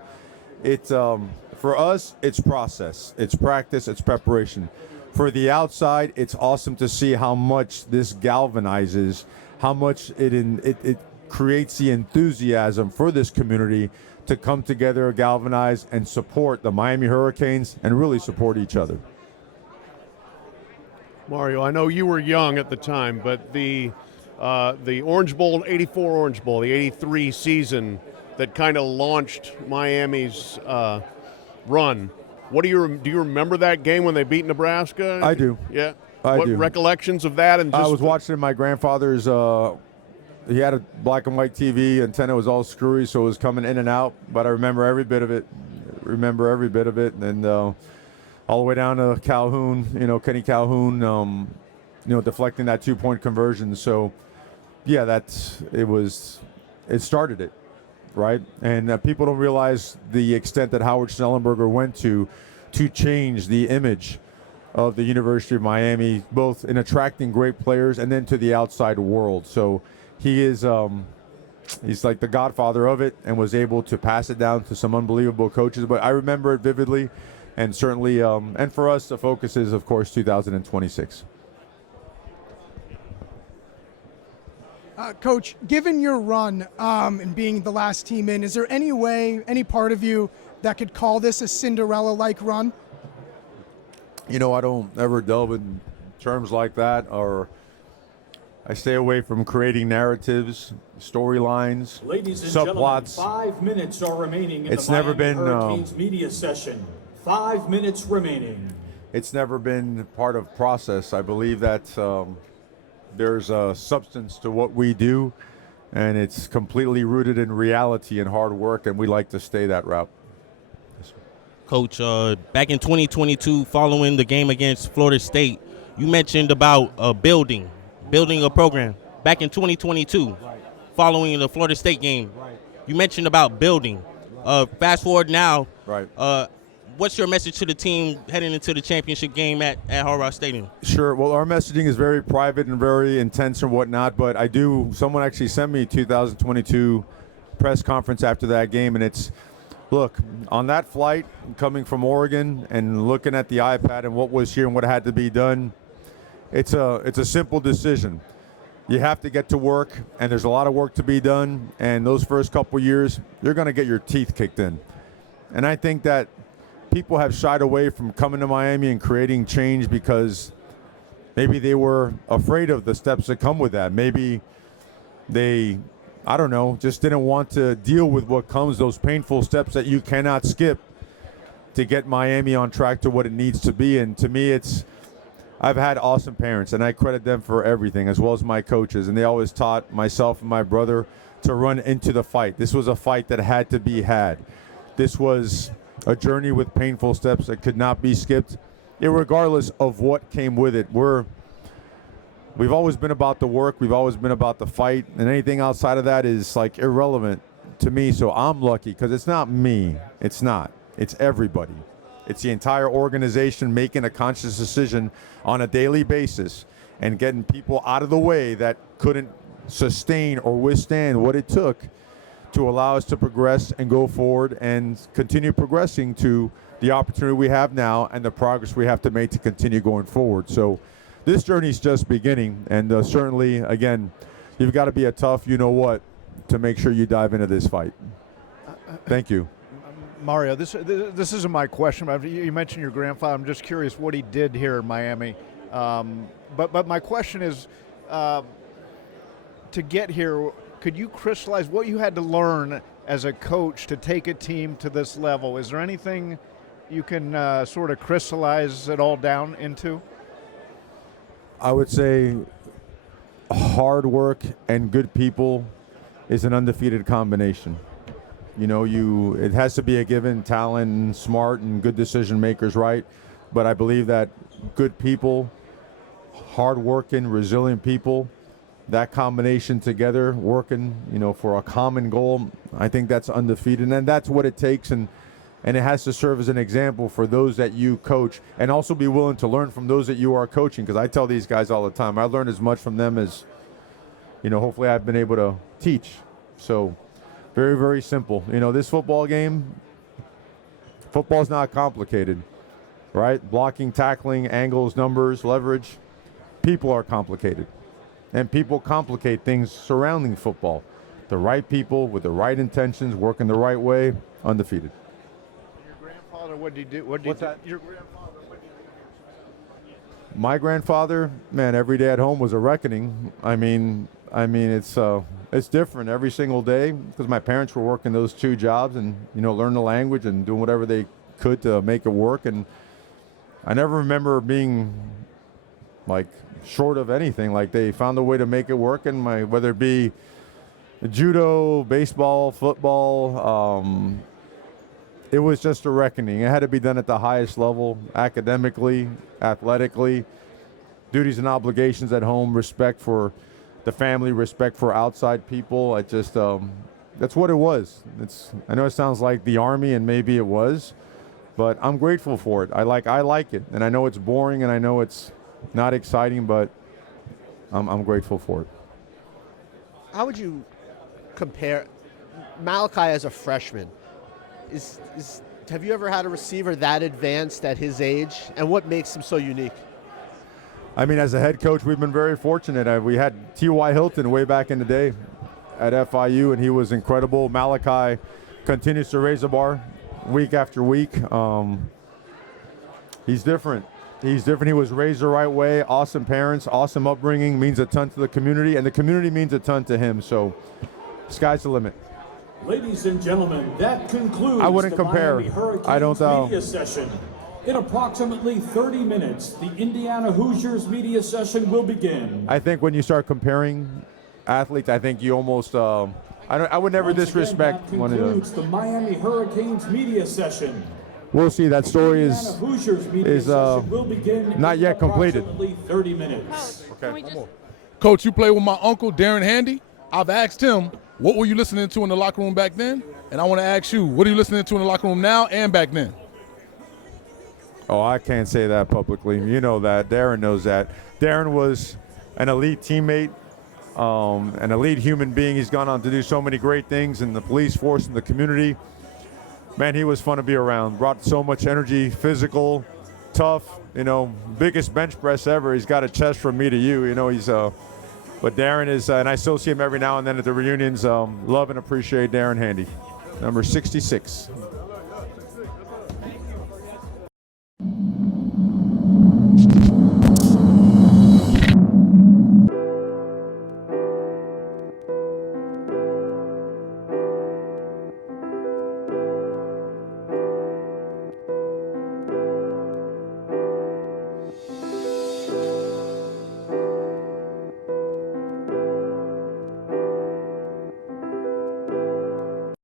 it's for us, it's process, it's practice, it's preparation. For the outside, it's awesome to see how much this galvanizes, how much it creates the enthusiasm for this community to come together, galvanize, and support the Miami Hurricanes and really support each other. Mario, I know you were young at the time, but the Orange Bowl, 84 Orange Bowl, the 83 season that kind of launched Miami's run. Do you remember that game when they beat Nebraska? I do. Yeah. I do. Recollections of that? And I was watching my grandfather's. He had a black and white TV. Antenna was all screwy, so it was coming in and out. But I remember every bit of it. And all the way down to Calhoun. Kenny Calhoun. Deflecting that 2-point conversion. So, yeah, it started it, right? And people don't realize the extent that Howard Schnellenberger went to change the image of the University of Miami, both in attracting great players and then to the outside world. So he is he's like the godfather of it and was able to pass it down to some unbelievable coaches. But I remember it vividly, and certainly, and for us, the focus is, of course, 2026. Coach, given your run and being the last team in, is there any way, any part of you that could call this a Cinderella-like run? I don't ever delve in terms like that, or I stay away from creating narratives, storylines, Ladies and subplots. gentlemen, 5 minutes are remaining in It's the never Miami been, Hurricanes media session. 5 minutes remaining. It's never been part of process. I believe that there's a substance to what we do, and it's completely rooted in reality and hard work, and we like to stay that route. Coach, back in 2022, following the game against Florida State, you mentioned about building a program. Back in 2022, following the Florida State game, you mentioned about building. Fast forward now, what's your message to the team heading into the championship game at Hard Rock Stadium? Sure. Well, our messaging is very private and very intense and whatnot, but someone actually sent me a 2022 press conference after that game, and it's, look, on that flight, coming from Oregon and looking at the iPad and what was here and what had to be done, it's a simple decision. You have to get to work, and there's a lot of work to be done, and those first couple years, you're going to get your teeth kicked in. And I think that people have shied away from coming to Miami and creating change because maybe they were afraid of the steps that come with that. Maybe they, I don't know, just didn't want to deal with what comes, those painful steps that you cannot skip to get Miami on track to what it needs to be. And to me, I've had awesome parents, and I credit them for everything, as well as my coaches. And they always taught myself and my brother to run into the fight. This was a fight that had to be had. This was a journey with painful steps that could not be skipped, irregardless of what came with it. We've always been about the work. We've always been about the fight. And anything outside of that is, like, irrelevant to me. So I'm lucky because it's not me. It's not. It's everybody. It's the entire organization making a conscious decision on a daily basis and getting people out of the way that couldn't sustain or withstand what it took to allow us to progress and go forward and continue progressing to the opportunity we have now and the progress we have to make to continue going forward. So this journey is just beginning, and certainly, again, you've got to be a tough you-know-what to make sure you dive into this fight. Thank you. Mario, this isn't my question, but you mentioned your grandfather. I'm just curious what he did here in Miami. But my question is, to get here, could you crystallize what you had to learn as a coach to take a team to this level? Is there anything you can sort of crystallize it all down into? I would say hard work and good people is an undefeated combination. You know, it has to be a given, talent, smart, and good decision makers, right? But I believe that good people, hard-working, resilient people, that combination together, working, for a common goal, I think that's undefeated. And that's what it takes, and it has to serve as an example for those that you coach, and also be willing to learn from those that you are coaching, because I tell these guys all the time, I learn as much from them as, hopefully I've been able to teach. So very, very simple. This football's not complicated, right? Blocking, tackling, angles, numbers, leverage. People are complicated. And people complicate things surrounding football. The right people with the right intentions, working the right way, undefeated. Your grandfather, what did he do? What's that? Your grandfather, what did he do? My grandfather, man, every day at home was a reckoning. I mean, it's different every single day because my parents were working those two jobs and, learning the language and doing whatever they could to make it work. And I never remember being, short of anything. They found a way to make it work. And whether it be judo, baseball, football, it was just a reckoning. It had to be done at the highest level, academically, athletically, duties and obligations at home, respect for the family, respect for outside people. That's what it was. I know it sounds like the Army, and maybe it was, but I'm grateful for it. I like it, and I know it's boring, and I know it's not exciting, but I'm grateful for it. How would you compare Malachi as a freshman? Have you ever had a receiver that advanced at his age, and what makes him so unique? I mean, as a head coach, we've been very fortunate. We had T.Y. Hilton way back in the day at FIU, and he was incredible. Malachi continues to raise the bar week after week. He's different. He's different. He was raised the right way. Awesome parents, awesome upbringing, means a ton to the community, and the community means a ton to him. So, sky's the limit. Ladies and gentlemen, that concludes I wouldn't the compare. Miami Hurricanes I don't know. media session. In approximately 30 minutes, the Indiana Hoosiers media session will begin. I think when you start comparing athletes, I think you almost. I would never Once disrespect again, that one of them. concludes the Miami Hurricanes media session. We'll see. That story Indiana Hoosiers media session will begin not in yet completed. approximately 30 minutes. Coach, you played with my uncle, Darren Handy. I've asked him, what were you listening to in the locker room back then? And I want to ask you, what are you listening to in the locker room now and back then? Oh, I can't say that publicly. You know that. Darren knows that. Darren was an elite teammate, an elite human being. He's gone on to do so many great things in the police force and the community. Man, he was fun to be around. Brought so much energy, physical, tough, biggest bench press ever. He's got a chest from me to you. But Darren is, and I still see him every now and then at the reunions. Love and appreciate Darren Handy, number 66.